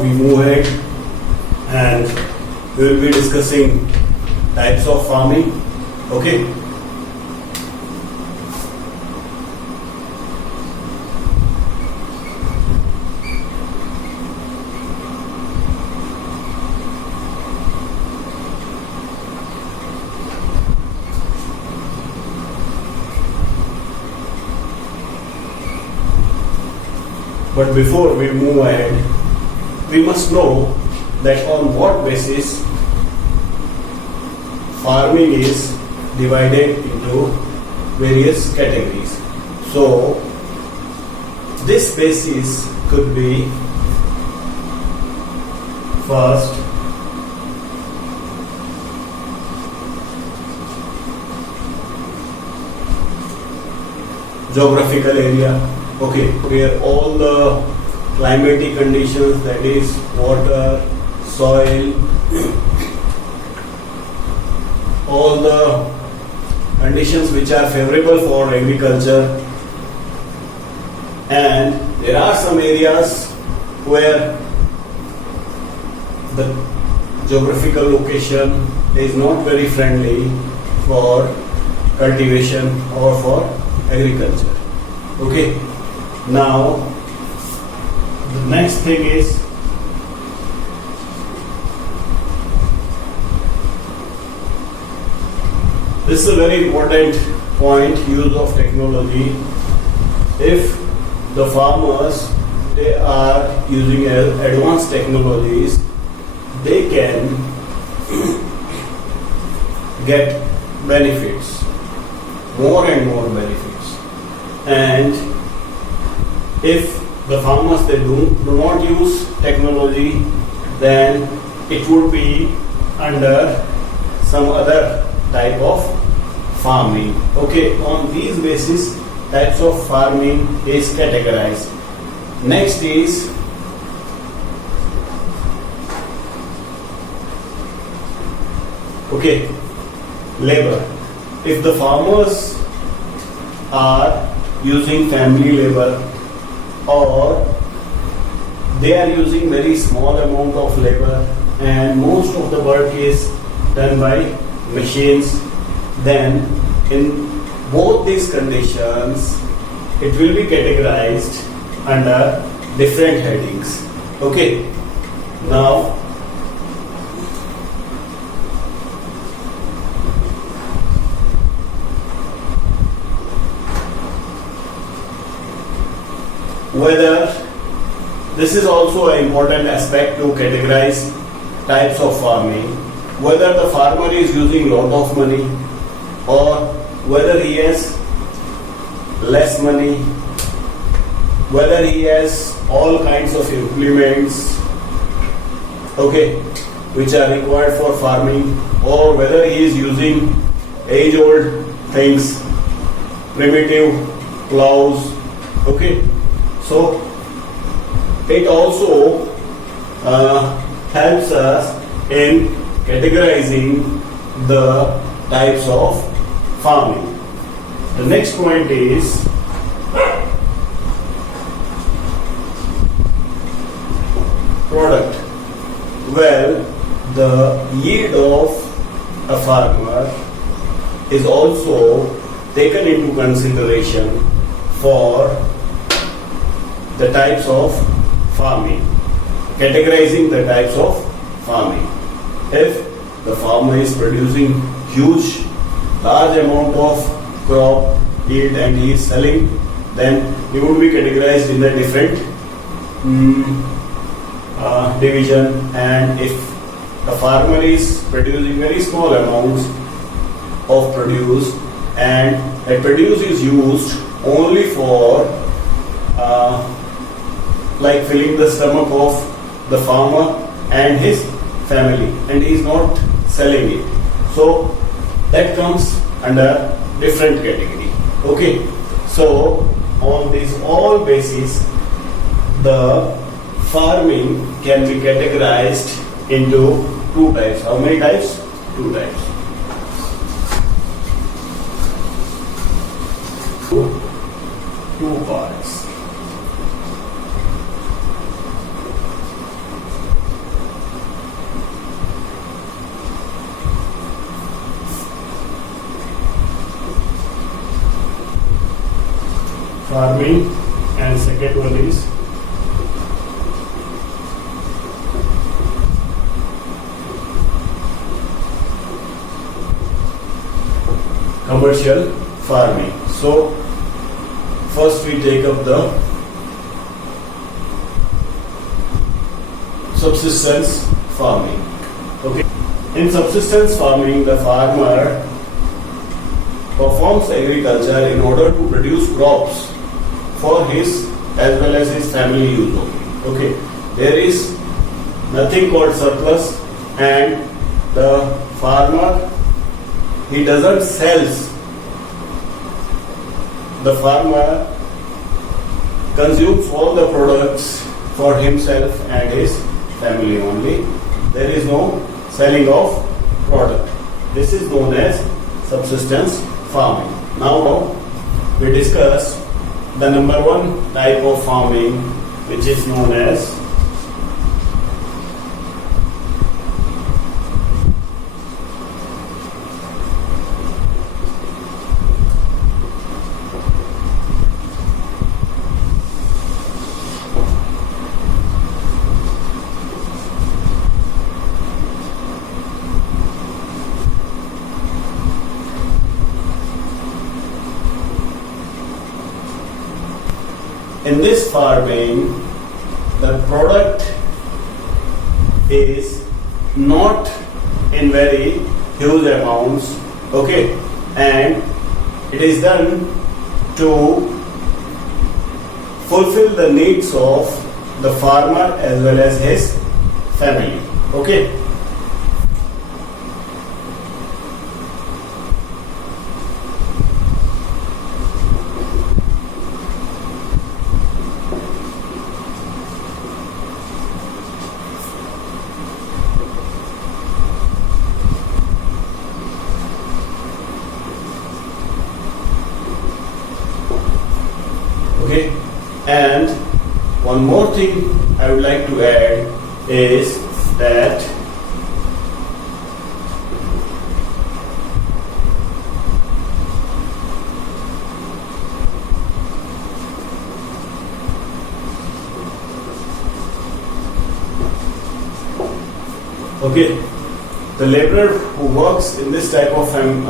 we move ahead and we will be discussing types of farming. Okay. But before we move ahead, we must know that on what basis farming is divided into various categories. So, this basis could be first geographical area. Okay, where all the climatic conditions, that is water, soil, all the conditions which are favorable for agriculture, and there are some areas where the geographical location is not very friendly for cultivation or for agriculture. Okay. Now, the next thing is this is a very important point, use of technology. If the farmers they are using advanced technologies, they can get benefits, more and more benefits. And if the farmers they do not use technology, then it would be under some other type of farming. Okay, on these basis, types of farming is categorized. Next is labor. If the farmers are using family labor, or they are using very small amount of labor and most of the work is done by machines, then in both these conditions it will be categorized under different headings. Okay, now whether this is also an important aspect to categorize types of farming, whether the farmer is using lot of money or whether he has less money, whether he has all kinds of implements, which are required for farming, or whether he is using age-old things, primitive plows. So it also helps us in categorizing the types of farming. The next point is product. Well, the yield of a farmer is also taken into consideration for the types of farming, categorizing the types of farming. If the farmer is producing large amount of crop yield and he is selling, then he would be categorized in a different division. And if the farmer is producing very small amounts of produce and that produce is used only for like filling the stomach of the farmer and his family, and he is not selling it, so that comes under different category. So on these all basis, the farming can be categorized into two types. How many types? Two types. Two parts. farming, and second one is commercial farming. So first we take up the subsistence farming. Okay. In subsistence farming, the farmer performs agriculture in order to produce crops for his as well as his family use only. Okay. There is nothing called surplus, and the farmer, he doesn't sells. The farmer consumes all the products for himself and his family only. There is no selling of product. This is known as subsistence farming. Now we discuss the number one type of farming, which is known as in this farming, the product is not in very huge amounts, okay, and it is done to fulfill the needs of the farmer as well as his family, okay. Okay, and one more thing I would like to add is that okay, the laborer who works in this type of farming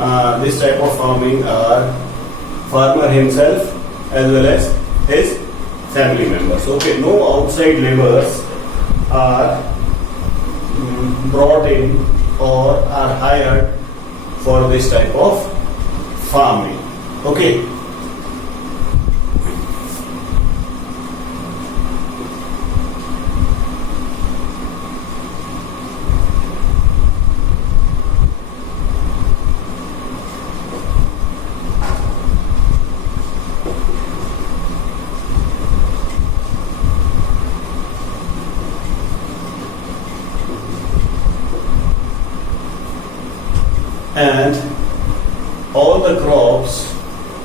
are farmer himself as well as his family members. Okay, no outside laborers are brought in or are hired for this type of farming. Okay. And all the crops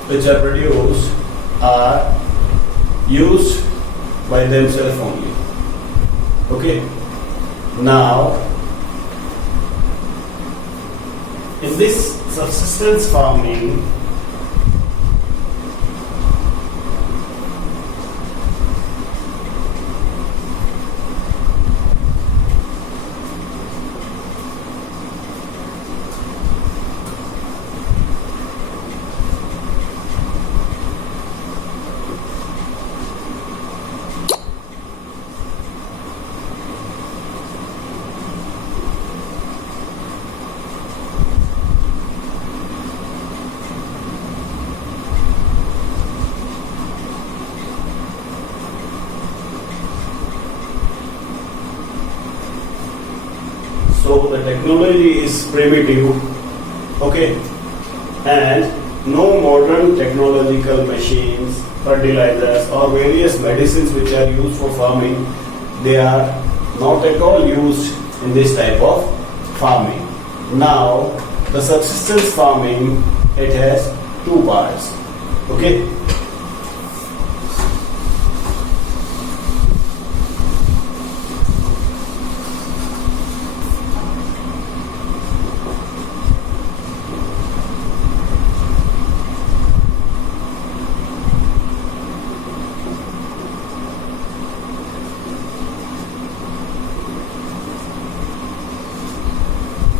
which are produced are used by themselves only. Okay. Now, in this subsistence farming, so the technology is primitive, okay, and no modern technological machines, fertilizers or various medicines which are used for farming, they are not at all used in this type of farming. Now, the subsistence farming, it has two parts, okay.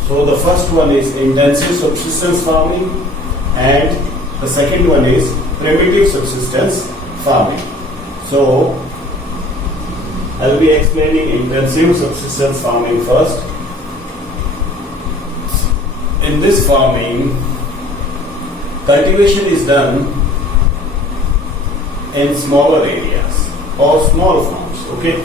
So the first one is intensive subsistence farming, and the second one is primitive subsistence farming. So I'll be explaining intensive subsistence farming first. In this farming, cultivation is done in smaller areas or small farms, okay?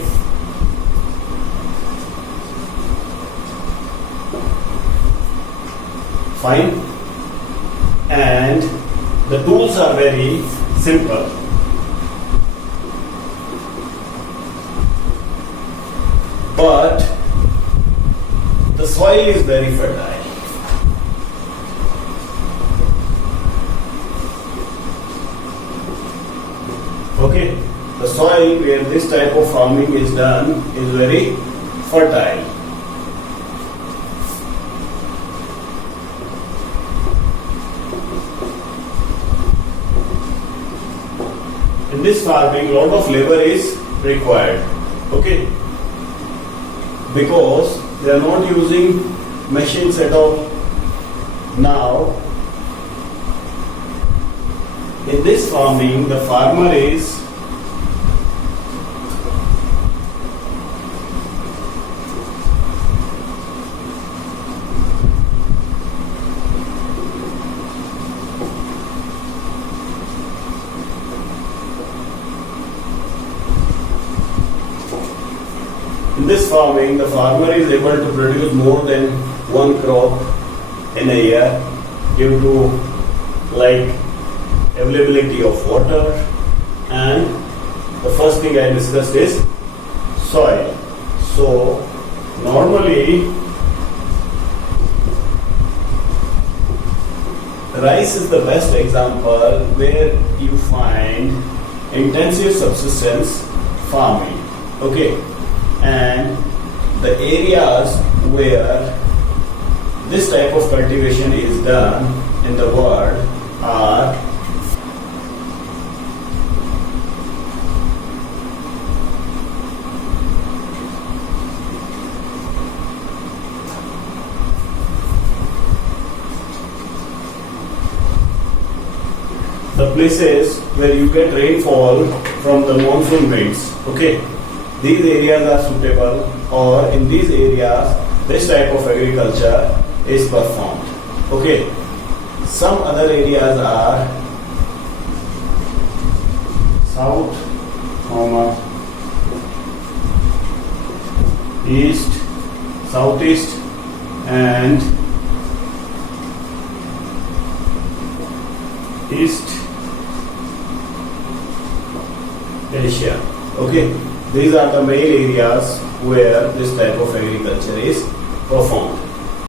Fine. And the tools are very simple. But the soil is very fertile. Okay, the soil where this type of farming is done is very fertile. In this farming, lot of labor is required. Okay, because they are not using machines at all. Now, in this farming, the farmer is the farmer is able to produce more than one crop in a year due to like availability of water, and the first thing I discussed is soil. So normally rice is the best example where you find intensive subsistence farming. Okay, and the areas where this type of cultivation is done in the world are the places where you get rainfall from the monsoon winds. Okay, these areas are suitable, or in these areas this type of agriculture is performed. Okay, some other areas are south, east, southeast, and East Asia. Okay, these are the main areas where this type of agriculture is performed.